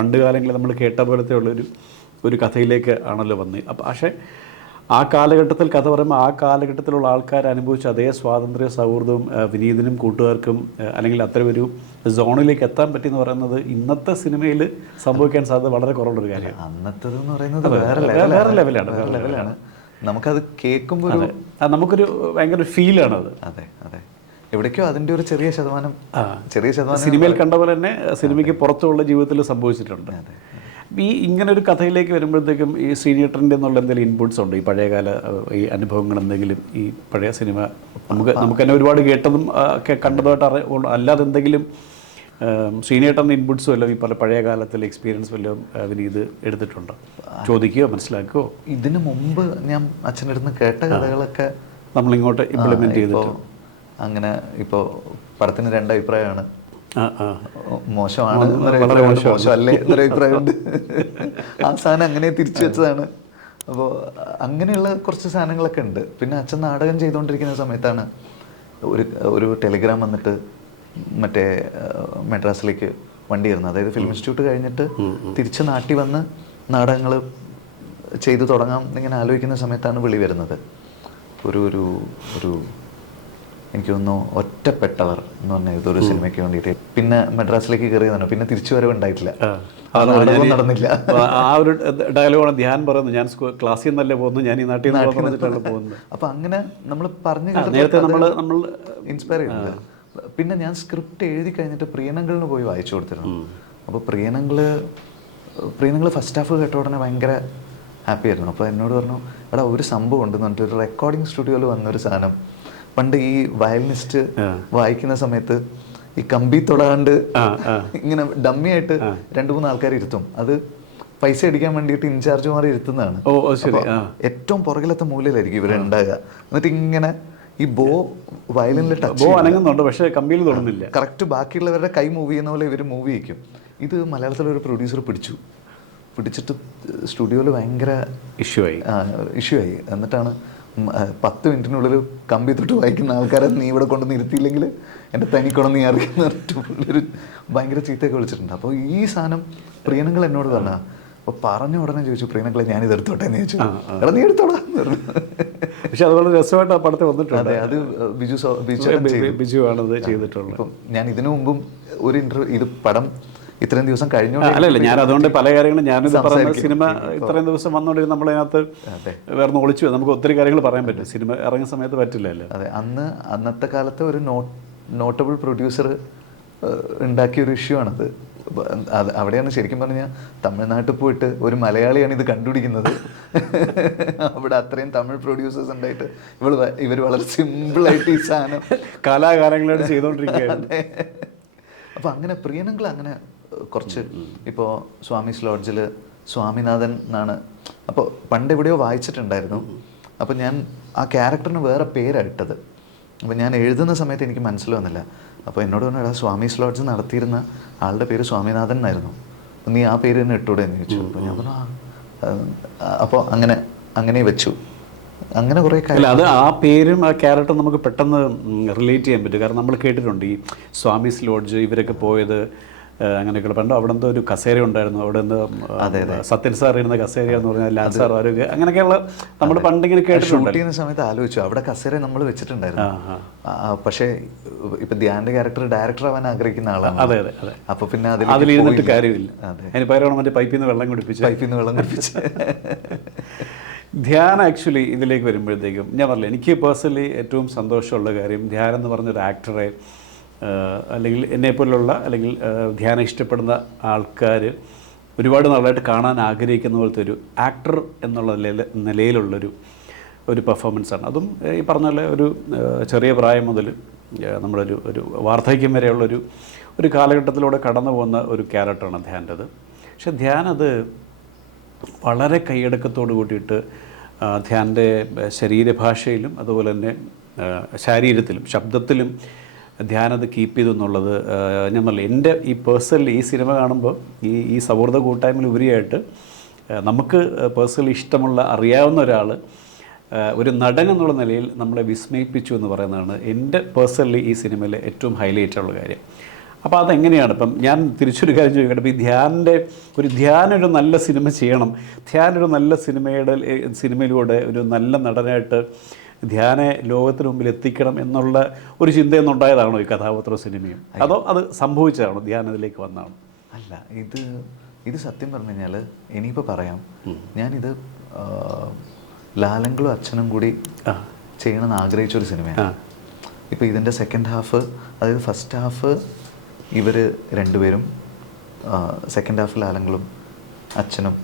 പണ്ട് കാലങ്ങളിൽ നമ്മൾ കേട്ട പോലത്തെ ഒരു കഥയിലേക്ക് ആണല്ലോ വന്നത്. അപ്പോൾ പക്ഷേ ആ കാലഘട്ടത്തിൽ കഥ പറയുമ്പോൾ ആ കാലഘട്ടത്തിലുള്ള ആൾക്കാർ അനുഭവിച്ച അതേ സ്വാതന്ത്ര്യ സൗഹൃദവും വിനീതനും കൂട്ടുകാർക്കും അല്ലെങ്കിൽ അത്തരം ഒരു സോണിലേക്ക് എത്താൻ പറ്റിയെന്ന് പറയുന്നത് ഇന്നത്തെ സിനിമയിൽ സംഭവിക്കാൻ സാധ്യത വളരെ കുറവുള്ളൊരു കാര്യമാണ്. അന്നത്തേതെന്ന് പറയുന്നത് വേറെ ലെവലാണ്. നമുക്കത് കേൾക്കുമ്പോൾ നമുക്കൊരു ഭയങ്കര ഫീലാണത്. അതെ അതെ, എവിടേക്കോ അതിൻ്റെ ഒരു ചെറിയ ശതമാനം സിനിമയിൽ കണ്ട പോലെ തന്നെ സിനിമയ്ക്ക് പുറത്തുള്ള ജീവിതത്തിൽ സംഭവിച്ചിട്ടുണ്ട്. ഈ ഇങ്ങനൊരു കഥയിലേക്ക് വരുമ്പോഴത്തേക്കും ഈ ശ്രീനിയേട്ടൻ്റെ എന്നുള്ള എന്തെങ്കിലും ഇൻപുട്സ് ഉണ്ട്? ഈ പഴയകാല ഈ അനുഭവങ്ങൾ എന്തെങ്കിലും, ഈ പഴയ സിനിമ നമുക്ക് തന്നെ ഒരുപാട് കേട്ടതും ഒക്കെ കണ്ടതുമായിട്ട് അല്ലാതെ എന്തെങ്കിലും ശ്രീനിയേട്ടൻ്റെ ഇൻപുട്സും എല്ലാം ഈ പഴയ കാലത്തിലെ എക്സ്പീരിയൻസ് വല്ലതും വിനീത് എടുത്തിട്ടുണ്ടോ? ചോദിക്കുകയോ മനസ്സിലാക്കുകയോ? ഇതിനു മുമ്പ് ഞാൻ അച്ഛൻ്റെ അടുത്ത് കേട്ട കഥകളൊക്കെ നമ്മളിങ്ങോട്ട് ഇംപ്ലിമെൻറ്റ് ചെയ്തിട്ട് അങ്ങനെ. ഇപ്പോൾ പടത്തിന് രണ്ട് അഭിപ്രായമാണ്, മോശമാണ് മോശമല്ലേ എന്നൊരു അഭിപ്രായമുണ്ട്. ആ സാധനം അങ്ങനെ തിരിച്ചു വെച്ചതാണ്. അപ്പോൾ അങ്ങനെയുള്ള കുറച്ച് സാധനങ്ങളൊക്കെ ഉണ്ട്. പിന്നെ അച്ഛൻ നാടകം ചെയ്തുകൊണ്ടിരിക്കുന്ന സമയത്താണ് ഒരു ടെലിഗ്രാം വന്നിട്ട് മറ്റേ മെഡ്രാസിലേക്ക് വണ്ടി വരുന്നത്. അതായത് ഫിലിം ഇൻസ്റ്റിറ്റ്യൂട്ട് കഴിഞ്ഞിട്ട് തിരിച്ച് നാട്ടിൽ വന്ന് നാടകങ്ങൾ ചെയ്തു തുടങ്ങാം എന്നിങ്ങനെ ആലോചിക്കുന്ന സമയത്താണ് വിളി വരുന്നത്. ഒരു എനിക്ക് തോന്നുന്നു ഒറ്റപ്പെട്ടവർ എന്ന് പറഞ്ഞ ഇതൊരു സിനിമയ്ക്ക് വേണ്ടിയിട്ട്. പിന്നെ മെഡ്രാസിലേക്ക് കയറിയതാണ്. പിന്നെ തിരിച്ചു വരവ് ഉണ്ടായിട്ടില്ല, നടന്നില്ല. ആ ഒരു ഡയലോഗാണ് ധ്യാൻ പറയുന്നത്, ഞാൻ ക്ലാസ്സിൽ നിന്നല്ലേ പോകുന്നു, ഞാൻ ഈ നാട്ടിൽ നിന്ന് പോകുന്നത്. അപ്പൊ അങ്ങനെ നമ്മൾ പറഞ്ഞു നേരത്തെ നമ്മൾ ഇൻസ്പയർ ചെയ്യുന്നത്. പിന്നെ ഞാൻ സ്ക്രിപ്റ്റ് എഴുതി കഴിഞ്ഞിട്ട് പ്രിയനങ്ങളിന് പോയി വായിച്ചു കൊടുത്തിരുന്നു. അപ്പോൾ പ്രിയനങ്ങൾ ഫസ്റ്റ് ഹാഫ് കേട്ട ഉടനെ ഭയങ്കര ഹാപ്പി ആയിരുന്നു. അപ്പോൾ എന്നോട് പറഞ്ഞു, എടാ ഒരു സംഭവം ഉണ്ടെന്ന് പറഞ്ഞിട്ട് ഒരു റെക്കോർഡിംഗ് സ്റ്റുഡിയോയിൽ വന്നൊരു സാധനം. പണ്ട് ഈ വയലിനിസ്റ്റ് വായിക്കുന്ന സമയത്ത് ഈ കമ്പി തൊടാണ്ട് ഇങ്ങനെ ഡമ്മിയായിട്ട് 2-3 ആൾക്കാർ ഇരുത്തും. അത് പൈസ അടിക്കാൻ വേണ്ടിയിട്ട് ഇൻചാർജുമാർ ഇരുത്തുന്നതാണ്. ഏറ്റവും പുറകിലത്തെ മൂലയിലായിരിക്കും ഇവരുണ്ടാകുക. എന്നിട്ട് ഇങ്ങനെ ഈ ബോ വയലിനിൽ ടച്ച് അനങ്ങുന്നുണ്ട്, പക്ഷേ കമ്പിയിൽ തൊടുന്നില്ല. കറക്റ്റ് ബാക്കിയുള്ളവരുടെ കൈ മൂവ് ചെയ്യുന്ന പോലെ ഇവർ മൂവ് ചെയ്യിക്കും. ഇത് മലയാളത്തിലൊരു പ്രൊഡ്യൂസർ പിടിച്ചിട്ട് സ്റ്റുഡിയോയിൽ ഭയങ്കര ഇഷ്യൂ ആയി. എന്നിട്ടാണ് 10 മിനിറ്റിനുള്ളിൽ കമ്പി തൊട്ട് വായിക്കുന്ന ആൾക്കാരെ നീ ഇവിടെ കൊണ്ടുവന്ന് ഇരുത്തിയില്ലെങ്കിൽ എൻ്റെ തനിക്കൊണ്ടെന്ന് നീ അറിയുന്ന ഒരു ഭയങ്കര ചീത്തയൊക്കെ വിളിച്ചിട്ടുണ്ട്. അപ്പോൾ ഈ സാധനം പ്രിയനങ്ങൾ എന്നോട് പറഞ്ഞ, അപ്പോൾ പറഞ്ഞ ഉടനെ ചോദിച്ചു, പ്രിയനങ്ങളെ ഞാനിത് എടുത്തോട്ടെ എന്ന് ചോദിച്ചു. എടാ നീ എടുത്തോടാ എന്ന് പറഞ്ഞു. പക്ഷെ അതുപോലെ രസമായിട്ട് ആ പടത്തിൽ വന്നിട്ടുണ്ട്. അതെ, അത് ബിജു ആണത് ചെയ്തിട്ടുള്ളത്. അപ്പം ഞാൻ ഇതിനു മുമ്പും ഒരു ഇൻ്റർവ്യൂ, ഇത് പടം ഇത്രയും ദിവസം കഴിഞ്ഞു അല്ലല്ല, ഞാൻ അതുകൊണ്ട് പല കാര്യങ്ങളും ഞാനിത് പറയുന്ന സിനിമ ഇത്രയും ദിവസം വന്നുകൊണ്ടിരുന്ന നമ്മളതിനകത്ത് വേറെ ഒളിച്ചു. നമുക്ക് ഒത്തിരി കാര്യങ്ങൾ പറയാൻ പറ്റും, സിനിമ ഇറങ്ങിയ സമയത്ത് പറ്റില്ലല്ലോ. അതെ, അന്നത്തെ കാലത്തെ ഒരു നോട്ടബിൾ പ്രൊഡ്യൂസർ ഉണ്ടാക്കിയൊരു ഇഷ്യൂ ആണത്. അവിടെയാണ് ശരിക്കും പറഞ്ഞാൽ തമിഴ്നാട്ടിൽ പോയിട്ട് ഒരു മലയാളിയാണ് ഇത് കണ്ടുപിടിക്കുന്നത്. അവിടെ അത്രയും തമിഴ് പ്രൊഡ്യൂസേഴ്സ് ഉണ്ടായിട്ട് ഇവർ വളരെ സിമ്പിളായിട്ട് ഈ സാധനം കാലാകാലങ്ങളായിട്ട് ചെയ്തുകൊണ്ടിരിക്കുകയാണ്. അപ്പോൾ അങ്ങനെ പ്രിയനങ്ങൾ അങ്ങനെ കുറച്ച്, ഇപ്പോൾ സ്വാമീസ് ലോഡ്ജിൽ സ്വാമിനാഥൻ എന്നാണ്. അപ്പോൾ പണ്ട് എവിടെയോ വായിച്ചിട്ടുണ്ടായിരുന്നു. അപ്പോൾ ഞാൻ ആ ക്യാരക്ടറിന് വേറെ പേരാണ് ഇട്ടത്. അപ്പോൾ ഞാൻ എഴുതുന്ന സമയത്ത് എനിക്ക് മനസ്സിൽ വന്നില്ല. അപ്പോൾ എന്നോട് പറഞ്ഞു, എടാ സ്വാമീസ് ലോഡ്ജ് നടത്തിയിരുന്ന ആളുടെ പേര് സ്വാമിനാഥൻ എന്നായിരുന്നു, അപ്പോൾ നീ ആ പേര് തന്നെ ഇട്ടൂടെ എന്ന് ചോദിച്ചു. അപ്പോൾ ഞാൻ പറഞ്ഞു അപ്പോൾ അങ്ങനെ വെച്ചു. അങ്ങനെ കുറേ കാര്യം. അത് ആ പേരും ആ ക്യാരക്ടറും നമുക്ക് പെട്ടെന്ന് റിലേറ്റ് ചെയ്യാൻ പറ്റും. കാരണം നമ്മൾ കേട്ടിട്ടുണ്ട് ഈ സ്വാമീസ് ലോഡ്ജ് ഇവരൊക്കെ പോയത് അങ്ങനെയൊക്കെ. പണ്ട് അവിടെ എന്തോ ഒരു കസേര ഉണ്ടായിരുന്നു, അവിടെ എന്തോ സത്യൻ സാർ ഇരുന്ന കസേര എന്ന് പറഞ്ഞാൽ ലാൽ സാർ ആരോഗ്യ അങ്ങനെയൊക്കെയുള്ള നമ്മൾ പണ്ടിങ്ങനെ കേട്ടിട്ടുണ്ട്. ചെയ്യുന്ന സമയത്ത് ആലോചിച്ചു, അവിടെ കസേര നമ്മൾ വെച്ചിട്ടുണ്ടായിരുന്നു. പക്ഷേ ഇപ്പൊ ധ്യാന്റെ ക്യാരക്ടർ ഡയറക്ടർ ആവാൻ ആഗ്രഹിക്കുന്ന ആളാണ്. അതെ അതെ അതെ. അപ്പൊ പിന്നെ അതിലിരുന്നിട്ട് കാര്യമില്ല. അതിന് പകരം മറ്റേ പൈപ്പിൽ നിന്ന് വെള്ളം കുടിപ്പിച്ച് ധ്യാൻ ആക്ച്വലി ഇതിലേക്ക് വരുമ്പോഴത്തേക്കും ഞാൻ പറഞ്ഞില്ല, എനിക്ക് പേഴ്സണലി ഏറ്റവും സന്തോഷമുള്ള കാര്യം ധ്യാൻ എന്ന് പറഞ്ഞൊരു ആക്ടറെ അല്ലെങ്കിൽ എന്നെപ്പോലുള്ള അല്ലെങ്കിൽ ധ്യാനം ഇഷ്ടപ്പെടുന്ന ആൾക്കാർ ഒരുപാട് നാളായിട്ട് കാണാൻ ആഗ്രഹിക്കുന്ന പോലത്തെ ഒരു ആക്ടർ എന്നുള്ള നിലയിലുള്ളൊരു പെർഫോമൻസാണ്. അതും ഈ പറഞ്ഞ പോലെ ഒരു ചെറിയ പ്രായം മുതൽ ഒരു വാർദ്ധക്യം വരെയുള്ളൊരു കാലഘട്ടത്തിലൂടെ കടന്നു പോകുന്ന ഒരു ക്യാരക്ടറാണ് ധ്യാൻ്റെത്. പക്ഷെ ധ്യാൻ അത് വളരെ കൈയടക്കത്തോട് കൂട്ടിയിട്ട് ധ്യാൻ്റെ ശരീരഭാഷയിലും അതുപോലെ തന്നെ ശരീരത്തിലും ശബ്ദത്തിലും ധ്യാനത് കീപ്പ് ചെയ്തു എന്നുള്ളത് ഞാൻ പറഞ്ഞില്ല. എൻ്റെ ഈ പേഴ്സണലി ഈ സിനിമ കാണുമ്പോൾ ഈ സൗഹൃദ കൂട്ടായ്മയിൽ ഉപരിയായിട്ട് നമുക്ക് പേഴ്സണലി ഇഷ്ടമുള്ള അറിയാവുന്ന ഒരാൾ ഒരു നടൻ എന്നുള്ള നിലയിൽ നമ്മളെ വിസ്മയിപ്പിച്ചു എന്ന് പറയുന്നതാണ് എൻ്റെ പേഴ്സണലി ഈ സിനിമയിലെ ഏറ്റവും ഹൈലൈറ്റുള്ള കാര്യം. അപ്പോൾ അതെങ്ങനെയാണ് ഇപ്പം ഞാൻ തിരിച്ചൊരു കാര്യം ചോദിക്കട്ടെ, ഇപ്പോൾ ഈ ധ്യാൻ ഒരു നല്ല സിനിമ ചെയ്യണം, ധ്യാൻ ഒരു നല്ല സിനിമയിലൂടെ ഒരു നല്ല നടനായിട്ട് ധ്യാനെ ലോകത്തിന് മുമ്പിൽ എത്തിക്കണം എന്നുള്ള ഒരു ചിന്തയൊന്നുണ്ടായതാണോ ഈ കഥാപാത്ര സിനിമയും, അതോ അത് സംഭവിച്ചതാണോ, ധ്യാൻ അതിലേക്ക് വന്നതാണോ? അല്ല, ഇത് സത്യം പറഞ്ഞു കഴിഞ്ഞാൽ ഇനിയിപ്പോൾ പറയാം, ഞാനിത് ലാലങ്കളും അച്ഛനും കൂടി ചെയ്യണമെന്ന് ആഗ്രഹിച്ചൊരു സിനിമയാണ്. ഇപ്പോൾ ഇതിൻ്റെ സെക്കൻഡ് ഹാഫ്, അതായത് ഫസ്റ്റ് ഹാഫ് ഇവർ രണ്ടുപേരും, സെക്കൻഡ് ഹാഫ് ലാലങ്കളും അച്ഛനും,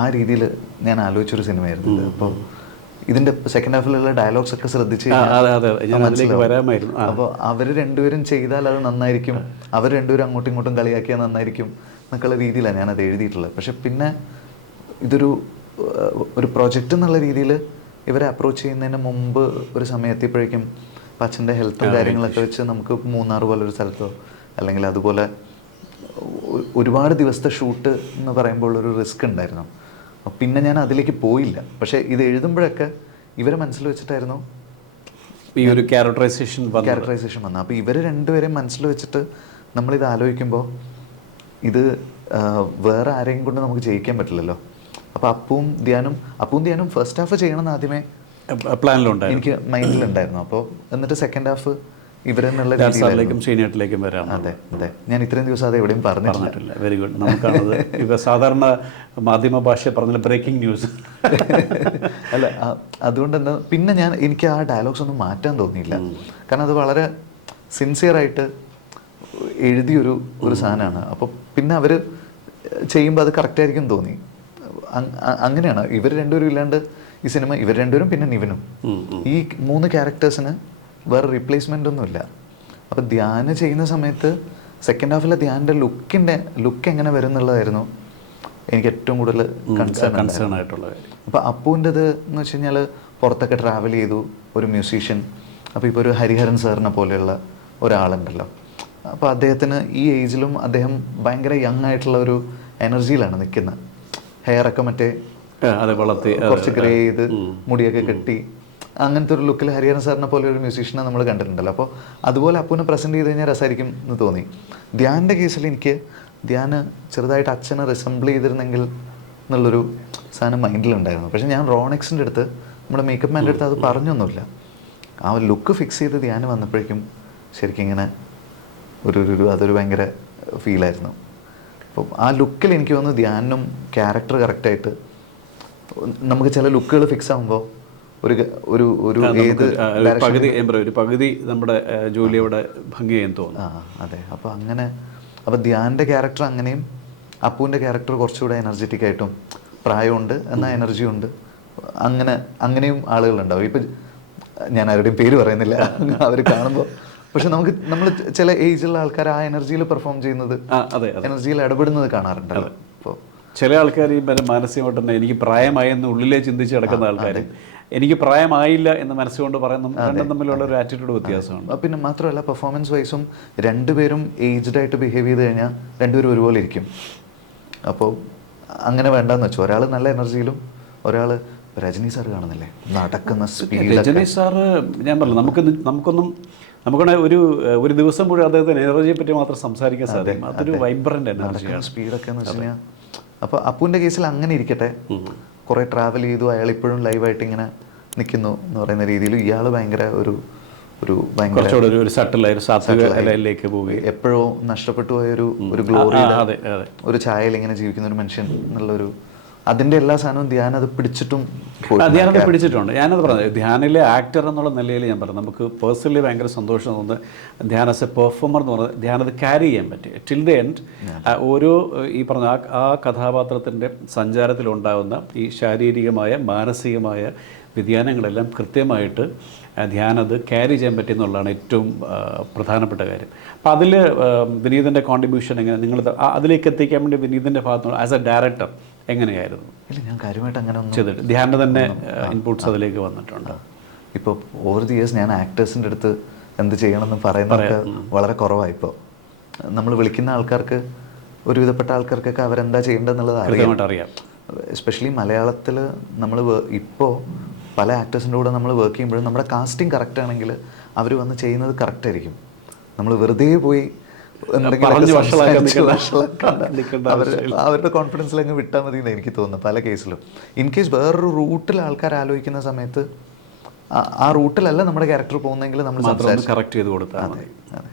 ആ രീതിയിൽ ഞാൻ ആലോചിച്ചൊരു സിനിമയായിരുന്നു ഇത്. അപ്പോൾ ഇതിൻ്റെ സെക്കൻഡ് ഹാഫിലുള്ള ഡയലോഗ്സ് ഒക്കെ ശ്രദ്ധിച്ച് അപ്പോൾ അവർ രണ്ടുപേരും ചെയ്താൽ അത് നന്നായിരിക്കും, അവർ രണ്ടുപേരും അങ്ങോട്ടും ഇങ്ങോട്ടും കളിയാക്കിയാൽ നന്നായിരിക്കും എന്നൊക്കെയുള്ള രീതിയിലാണ് ഞാനത് എഴുതിയിട്ടുള്ളത്. പക്ഷെ പിന്നെ ഇതൊരു പ്രൊജക്റ്റ് എന്നുള്ള രീതിയിൽ ഇവരെ അപ്രോച്ച് ചെയ്യുന്നതിന് മുമ്പ് ഒരു സമയം എത്തിയപ്പോഴേക്കും അച്ഛൻ്റെ ഹെൽത്തും കാര്യങ്ങളൊക്കെ വെച്ച് നമുക്ക് മൂന്നാർ പോലൊരു സ്ഥലത്തോ അല്ലെങ്കിൽ അതുപോലെ ഒരുപാട് ദിവസത്തെ ഷൂട്ട് എന്ന് പറയുമ്പോൾ ഒരു റിസ്ക് ഉണ്ടായിരുന്നു. പിന്നെ ഞാൻ അതിലേക്ക് പോയില്ല. പക്ഷേ ഇത് എഴുതുമ്പോഴൊക്കെ ഇവരെ മനസ്സിൽ വെച്ചിട്ടായിരുന്നു ഈ ഒരു ക്യാരക്ടറൈസേഷൻ വന്നത്. അപ്പോൾ ഇവർ രണ്ടുപേരെയും മനസ്സിൽ വെച്ചിട്ട് നമ്മളിത് ആലോചിക്കുമ്പോൾ ഇത് വേറെ ആരെയും കൊണ്ട് നമുക്ക് ജയിക്കാൻ പറ്റില്ലല്ലോ. അപ്പോൾ അപ്പുവും ധ്യാനും ഫസ്റ്റ് ഹാഫ് ചെയ്യണമെന്ന് ആദ്യമേ പ്ലാനിലുണ്ടായിരുന്നു, എനിക്ക് മൈൻഡിലുണ്ടായിരുന്നു. അപ്പോൾ എന്നിട്ട് സെക്കൻഡ് ഹാഫ് ഇവരെന്നുള്ള ശ്രീനേട്ടിലേക്കും വരാം. അതെ, ഞാൻ ഇത്രയും ദിവസം അത് എവിടെയും പറഞ്ഞിട്ടില്ല. Very good. നമുക്കാണത് ഇപ്പോൾ സാധാരണ മാധ്യമ ഭാഷ പറഞ്ഞ ബ്രേക്കിംഗ് ന്യൂസ് അല്ല, അതുകൊണ്ട് തന്നെ പിന്നെ എനിക്ക് ആ ഡയലോഗ്സ് ഒന്നും മാറ്റാൻ തോന്നിയില്ല. കാരണം അത് വളരെ സിൻസിയറായിട്ട് എഴുതിയൊരു സാധനമാണ്. അപ്പോൾ പിന്നെ അവർ ചെയ്യുമ്പോൾ അത് കറക്റ്റായിരിക്കും തോന്നി. അങ്ങനെയാണ് ഇവർ രണ്ടുപേരും ഇല്ലാണ്ട് ഈ സിനിമ, ഇവർ രണ്ടുപേരും പിന്നെ നിവിനും, ഈ 3 ക്യാരക്ടേഴ്സിന് വേറെ റീപ്ലേസ്മെൻ്റ് ഒന്നുമില്ല. അപ്പോൾ ധ്യാനം ചെയ്യുന്ന സമയത്ത് സെക്കൻഡ് ഹാഫിലെ ധ്യാനിൻ്റെ ലുക്ക് എങ്ങനെ വരും എന്നുള്ളതായിരുന്നു എനിക്ക് ഏറ്റവും കൂടുതൽ കൺസേൺ ആയിട്ടുള്ള കാര്യം. അപ്പോൾ അപ്പുവിൻ്റെത് എന്ന് വെച്ച് കഴിഞ്ഞാൽ പുറത്തൊക്കെ ട്രാവൽ ചെയ്തു, ഒരു മ്യൂസീഷ്യൻ. അപ്പോൾ ഇപ്പോൾ ഒരു ഹരിഹരൻ സാറിനെ പോലെയുള്ള ഒരാളുണ്ടല്ലോ, അപ്പോൾ അദ്ദേഹത്തിന് ഈ ഏജിലും അദ്ദേഹം ഭയങ്കര യങ് ആയിട്ടുള്ള ഒരു എനർജിയിലാണ് നിൽക്കുന്നത്. ഹെയറൊക്കെ മറ്റേ വളർത്തി കുറച്ച് ഗ്രേ ചെയ്ത് മുടിയൊക്കെ കെട്ടി അങ്ങനത്തെ ഒരു ലുക്കിൽ ഹരിഹരൻ സാറിനെ പോലെ ഒരു മ്യൂസീഷ്യനെ നമ്മൾ കണ്ടിട്ടുണ്ടല്ലോ. അപ്പോൾ അതുപോലെ അപ്പുവിനെ പ്രസൻറ്റ് ചെയ്ത് കഴിഞ്ഞാൽ രസമായിരിക്കും എന്ന് തോന്നി. ധ്യാൻ്റെ കേസിൽ എനിക്ക് ധ്യാന് ചെറുതായിട്ട് അച്ഛനെ റിസംബിൾ ചെയ്തിരുന്നെങ്കിൽ എന്നുള്ളൊരു സാധനം മൈൻഡിലുണ്ടായിരുന്നു. പക്ഷേ ഞാൻ റോണെക്സിൻ്റെ അടുത്ത്, നമ്മുടെ മേക്കപ്പ് മാൻ്റെ അടുത്ത് അത് പറഞ്ഞൊന്നുമില്ല. ആ ലുക്ക് ഫിക്സ് ചെയ്ത് ധ്യാന് വന്നപ്പോഴേക്കും ശരിക്കും ഇങ്ങനെ അതൊരു ഭയങ്കര ഫീലായിരുന്നു. അപ്പം ആ ലുക്കിൽ എനിക്ക് തോന്നുന്നു ധ്യാനും ക്യാരക്ടർ കറക്റ്റായിട്ട്, നമുക്ക് ചില ലുക്കുകൾ ഫിക്സ് ആകുമ്പോൾ ഒരു ഏത് പകുതി നമ്മുടെ ജോലി അവിടെ ഭംഗിയായി തോന്നുന്നു. അതെ. അപ്പോൾ ധ്യാൻ്റെ ക്യാരക്ടർ അങ്ങനെയും അപ്പുവിൻ്റെ ക്യാരക്ടർ കുറച്ചുകൂടെ എനർജറ്റിക് ആയിട്ടും, പ്രായമുണ്ട് എന്നാൽ എനർജിയും ഉണ്ട്, അങ്ങനെയും ആളുകളുണ്ടാവും. ഇപ്പം ഞാൻ ആരുടെയും പേര് പറയുന്നില്ല, അവർ കാണുമ്പോൾ. പക്ഷെ നമ്മൾ ചില ഏജിലുള്ള ആൾക്കാർ ആ എനർജിയിൽ പെർഫോം ചെയ്യുന്നത്, എനർജിയിൽ ഇടപെടുന്നത് കാണാറുണ്ടല്ലോ. അപ്പോൾ ചില ആൾക്കാർ ഈ മാനസികമായിട്ട് തന്നെ എനിക്ക് പ്രായമായി എന്ന് ഉള്ളിലേ ചിന്തിച്ച് കിടക്കുന്ന ആൾക്കാർ എനിക്ക് പ്രായമായില്ല എന്ന് മനസ്സുകൊണ്ട് പറയുന്ന രണ്ടും തമ്മിലുള്ള ഒരു ആറ്റിറ്റ്യൂഡ് വ്യത്യാസമാണ്. പിന്നെ മാത്രമല്ല പെർഫോമൻസ് വൈസും രണ്ടുപേരും ഏജ്ഡ് ആയിട്ട് ബിഹേവ് ചെയ്ത് കഴിഞ്ഞാൽ രണ്ടുപേരും ഒരുപോലെ ഇരിക്കും. അപ്പോൾ അങ്ങനെ വേണ്ടെന്ന് വെച്ചു. ഒരാൾ നല്ല എനർജിയിലും ഒരാൾ, രജനി സാർ കാണുന്നില്ലേ നടക്കുന്ന സ്പീഡ്. രജനി സാറ് ഞാൻ പറഞ്ഞു, നമുക്കൊന്ന് ഒരു ദിവസം മുഴുവൻ അദ്ദേഹത്തിന് എനർജിയെ പറ്റി മാത്രം സംസാരിക്കാൻ സാധിക്കും. അതൊരു വൈബ്രന്റ് എനർജിയാണ്, സ്പീഡൊക്കെ എന്ന് വെച്ച് കഴിഞ്ഞാൽ. അപ്പോൾ അപ്പുവിൻ്റെ കേസിൽ അങ്ങനെ ഇരിക്കട്ടെ, കുറേ ട്രാവൽ ചെയ്തു, അയാൾ ഇപ്പോഴും ലൈവായിട്ട് ഇങ്ങനെ നിൽക്കുന്നു എന്ന് പറയുന്ന രീതിയിൽ ഇയാൾ ഭയങ്കര ഒരു എപ്പോഴോ നഷ്ടപ്പെട്ടു പോയ ഒരു ഗ്ലോറി, ഒരു ചായയിൽ ഇങ്ങനെ ജീവിക്കുന്ന ഒരു മനുഷ്യൻ എന്നുള്ളൊരു, അതിൻ്റെ എല്ലാ സാധനവും ധ്യാൻ അത് പിടിച്ചിട്ടുണ്ട്. ഞാനത് പറഞ്ഞത് ധ്യാനിലെ ആക്ടർ എന്നുള്ള നിലയിൽ ഞാൻ പറഞ്ഞു, നമുക്ക് പേഴ്സണലി ഭയങ്കര സന്തോഷം തോന്നുന്നത് ധ്യാൻ ആസ് എ പെർഫോമർ എന്ന് പറഞ്ഞാൽ ധ്യാൻ അത് ക്യാരി ചെയ്യാൻ പറ്റി ടിൽ ദ എൻഡ്. ഓരോ ഈ പറഞ്ഞ ആ കഥാപാത്രത്തിൻ്റെ സഞ്ചാരത്തിലുണ്ടാകുന്ന ഈ ശാരീരികമായ മാനസികമായ വ്യതിയാനങ്ങളെല്ലാം കൃത്യമായിട്ട് ധ്യാനത് ക്യാരി ചെയ്യാൻ പറ്റിയെന്നുള്ളതാണ് ഏറ്റവും പ്രധാനപ്പെട്ട കാര്യം. അപ്പോൾ അതിൽ വിനീതിൻ്റെ കോൺട്രിബ്യൂഷൻ എങ്ങനെ, നിങ്ങൾ അതിലേക്ക് എത്തിക്കാൻ വേണ്ടി വിനീതിൻ്റെ ഭാഗത്തുനിന്ന് ആസ് എ ഡയറക്ടർ എങ്ങനെയായിരുന്നു? ഇല്ല, ഞാൻ കാര്യമായിട്ട് അങ്ങനെ ഒന്നും ചെയ്തിട്ട് ധ്യാനിൻ്റെ തന്നെ ഇൻപുട്സ് അതിലേക്ക് വന്നിട്ടുണ്ട്. ഇപ്പോൾ ഓവർ ദി ഇയേഴ്സ് ഞാൻ ആക്ടേഴ്സിൻ്റെ അടുത്ത് എന്ത് ചെയ്യണമെന്ന് പറയുന്നതൊക്കെ വളരെ കുറവാണ്. ഇപ്പോൾ നമ്മൾ വിളിക്കുന്ന ആൾക്കാർക്ക്, ഒരുവിധപ്പെട്ട ആൾക്കാർക്കൊക്കെ അവരെന്താ ചെയ്യേണ്ടതെന്നുള്ളത് അറിയാം. എസ്പെഷ്യലി മലയാളത്തിൽ നമ്മൾ ഇപ്പോൾ പല ആക്ടേഴ്സിൻ്റെ കൂടെ നമ്മൾ വർക്ക് ചെയ്യുമ്പോഴും നമ്മുടെ കാസ്റ്റിംഗ് കറക്റ്റ് ആണെങ്കിൽ അവർ വന്ന് ചെയ്യുന്നത് കറക്റ്റായിരിക്കും. നമ്മൾ വെറുതെ പോയി പറഞ്ഞ് വഷളാക്കാൻ അവരുടെ കോൺഫിഡൻസിലങ്ങ് വിട്ടാൽ മതി എന്ന് എനിക്ക് തോന്നുന്നു പല കേസിലും. ഇൻ കേസ് വേറൊരു റൂട്ടിൽ ആൾക്കാർ ആലോചിക്കുന്ന സമയത്ത് ആ റൂട്ടിലല്ല നമ്മുടെ ക്യാരക്ടർ പോകുന്നെങ്കിൽ നമ്മൾ കറക്റ്റ് ചെയ്ത് കൊടുത്താൽ മതി. അതെ.